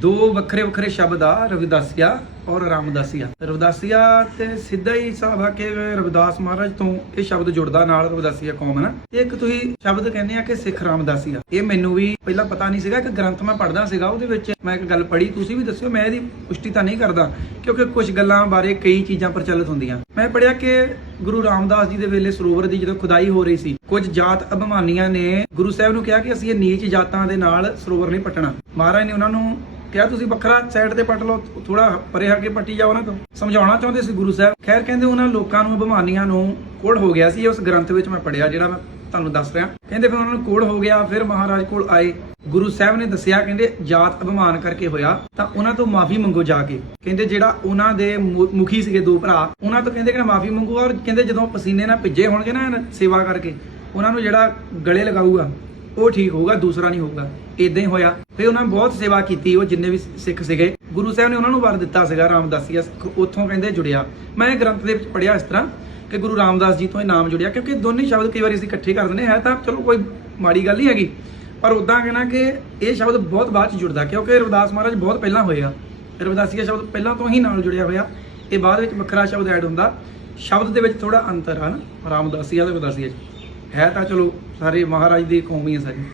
ਦੋ ਵੱਖਰੇ ਵੱਖਰੇ ਸ਼ਬਦ ਆ, ਰਵਿਦਾਸੀਆ ਔਰ ਰਾਮਦਾਸੀਆ। ਰਵਿਦਾਸੀਆ ਤੇ ਸਿੱਧਾ ਹੀ ਹਿਸਾਬ ਆ ਕਿ ਰਵਿਦਾਸ ਮਹਾਰਾਜ ਤੋਂ ਇਹ ਸ਼ਬਦ ਜੁੜਦਾ ਨਾਲ ਰਵਿਦਾਸੀਆ ਕੌਮ ਨਾ। ਇਹ ਇੱਕ ਤੁਸੀਂ ਸ਼ਬਦ ਕਹਿੰਦੇ ਆ ਕਿ ਸਿੱਖ ਰਾਮਦਾਸੀਆ। ਇਹ ਮੈਨੂੰ ਵੀ ਪਹਿਲਾਂ ਪਤਾ ਨਹੀਂ ਸੀਗਾ ਕਿ ਗ੍ਰੰਥ ਮੈਂ ਪੜ੍ਹਦਾ ਸੀਗਾ, ਉਹਦੇ ਵਿੱਚ ਮੈਂ ਇੱਕ ਗੱਲ ਪੜ੍ਹੀ, ਤੁਸੀਂ ਵੀ ਦੱਸਿਓ, ਮੈਂ ਇਹਦੀ ਪੁਸ਼ਟੀ ਤਾਂ ਨਹੀਂ ਕਰਦਾ, ਕਿਉਂਕਿ ਕੁਝ ਗੱਲਾਂ ਬਾਰੇ ਕਈ ਚੀਜ਼ਾਂ ਪ੍ਰਚਲਿਤ ਹੁੰਦੀਆਂ। ਮੈਂ ਪੜਿਆ ਕਿ ਗੁਰੂ ਰਾਮਦਾਸ ਜੀ ਦੇ ਵੇਲੇ ਸਰੋਵਰ ਦੀ ਜਦੋਂ ਖੁਦਾਈ ਹੋ ਰਹੀ ਸੀ, ਕੁਝ ਜਾਤ ਅਭਿਮਾਨੀਆਂ ਨੇ ਗੁਰੂ ਸਾਹਿਬ ਨੂੰ ਕਿਹਾ ਕਿ ਅਸੀਂ ਇਹ ਨੀਚ ਜਾਤਾਂ ਦੇ ਨਾਲ ਸਰੋਵਰ ਨਹੀਂ ਪਟਣਾ। ਮਹਾਰਾਜ ਨੇ ਉਹਨਾਂ ਨੂੰ ਕਿਹਾ ਤੁਸੀਂ ਵੱਖਰਾ ਸਾਈਡ ਤੇ ਪਟ ਲਓ ਥੋੜਾ ਪਰੇ ਹਟ ਕੇ ਪੱਟੀ ਜਾਓ ਉਹਨਾਂ ਤੋਂ। ਸਮਝਾਉਣਾ ਚਾਹੁੰਦੇ ਸੀ ਗੁਰੂ ਸਾਹਿਬ। ਖੈਰ ਕਹਿੰਦੇ ਉਹਨਾਂ ਲੋਕਾਂ ਨੂੰ, ਅਭਿਮਾਨੀਆਂ ਨੂੰ ਕੋੜ ਹੋ ਗਿਆ ਸੀ, ਉਸ ਗ੍ਰੰਥ ਵਿੱਚ ਮੈਂ ਪੜਿਆ ਜਿਹੜਾ ਮੈਂ ਤੁਹਾਨੂੰ ਦੱਸ ਰਿਹਾ। ਕਹਿੰਦੇ ਫਿਰ ਉਹਨਾਂ ਨੂੰ ਕੋੜ ਹੋ ਗਿਆ, ਫਿਰ ਮਹਾਰਾਜ ਕੋਲ ਆਏ। ਗੁਰੂ ਸਾਹਿਬ ਨੇ ਦੱਸਿਆ, ਕਹਿੰਦੇ ਜਾਤ ਅਭਿਮਾਨ ਕਰਕੇ ਹੋਇਆ, ਤਾਂ ਉਹਨਾਂ ਤੋਂ ਮਾਫੀ ਮੰਗੋ ਜਾ ਕੇ। ਕਹਿੰਦੇ ਜਿਹੜਾ ਉਹਨਾਂ ਦੇ ਮੁਖੀ ਸੀਗੇ ਦੋ ਭਰਾ, ਉਹਨਾਂ ਤੋਂ ਕਹਿੰਦੇ ਕਿ ਮਾਫੀ ਮੰਗੋ, ਔਰ ਕਹਿੰਦੇ ਜਦੋਂ ਪਸੀਨੇ ਨਾਲ ਭਿੱਜੇ ਹੋਣਗੇ ਨਾ ਸੇਵਾ ਕਰਕੇ, ਉਹਨਾਂ ਨੂੰ ਜਿਹੜਾ ਗਲੇ ਲਗਾਊਗਾ ਉਹ ਠੀਕ ਹੋਊਗਾ, ਦੂਸਰਾ ਨਹੀਂ ਹੋਊਗਾ। ਇਦਾਂ ਹੀ ਹੋਇਆ। ਫਿਰ ਉਹਨਾਂ ਨੇ ਬਹੁਤ ਸੇਵਾ ਕੀਤੀ, ਉਹ ਜਿੰਨੇ ਵੀ ਸਿੱਖ ਸੀਗੇ, ਗੁਰੂ ਸਾਹਿਬ ਨੇ ਉਹਨਾਂ ਨੂੰ ਵਰ ਦਿੱਤਾ ਸੀਗਾ ਰਾਮਦਾਸੀਆ ਉੱਥੋਂ ਕਹਿੰਦੇ ਜੁੜਿਆ। ਮੈਂ ਇਹ ਗ੍ਰੰਥ ਦੇ ਵਿੱਚ ਪੜਿਆ ਇਸ ਤਰ੍ਹਾਂ ਕਿ ਗੁਰੂ ਰਾਮਦਾਸ ਜੀ ਤੋਂ ਇਹ ਨਾਮ ਜੁੜਿਆ, ਕਿਉਂਕਿ ਦੋਨੇ ਸ਼ਬਦ ਕਈ ਵਾਰੀ ਅਸੀਂ ਇਕੱਠੇ ਕਰ ਦਿੰਦੇ ਹੈ, ਤਾਂ ਚਲੋ ਕੋਈ ਮਾੜੀ ਗੱਲ ਨਹੀਂ ਹੈਗੀ। ਪਰ ਉਦਾਂ ਕਹਿਣਾ ਕਿ ਇਹ ਸ਼ਬਦ ਬਹੁਤ ਬਾਅਦ ਚ ਜੁੜਦਾ, ਕਿਉਂਕਿ ਰਵਿਦਾਸ ਮਹਾਰਾਜ ਬਹੁਤ ਪਹਿਲਾਂ ਹੋਏਗਾ ਰਵਿਦਾਸੀਆ ਸ਼ਬਦ ਪਹਿਲਾਂ ਤੋਂ ਹੀ ਨਾਲ ਜੁੜਿਆ ਹੋਇਆ। ਇਹ ਬਾਅਦ ਵਿੱਚ ਵੱਖਰਾ ਸ਼ਬਦ ਐਡ ਹੁੰਦਾ। ਸ਼ਬਦ ਦੇ ਵਿੱਚ ਥੋੜਾ ਅੰਤਰ ਹਨ ਰਾਮਦਾਸੀਆ ਤੇ ਰਵਿਦਾਸੀਆ ਚ ਹੈ ਤਾਂ ਚਲੋ ਸਾਰੇ ਮਹਾਰਾਜ ਦੀ ਕੌਮੀ ਹੈ ਸਾਰੀ।